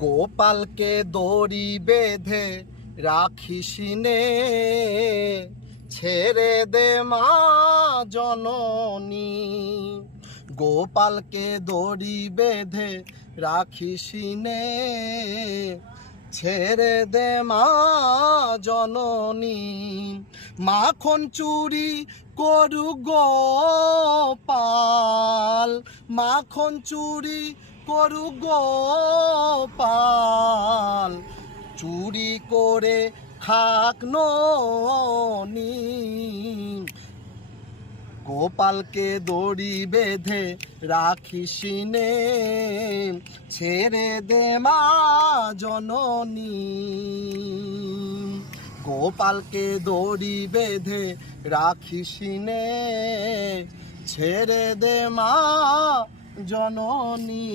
গোপালকে দড়ি বেঁধে রাখিসিনে, ছেড়ে দে মা জননী। গোপালকে দড়ি বেঁধে রাখিসিনে, ছেড়ে দে মা জননী। মাখন চুরি করু গোপাল, মাখন চুরি করু গোপাল, চুরি করে খাক ননি। গোপালকে দড়ি বেঁধে রাখিসিনে, ছেড়ে দে মা জননী। গোপালকে দড়ি বেঁধে রাখিসিনে, ছেড়ে দে মা জননী।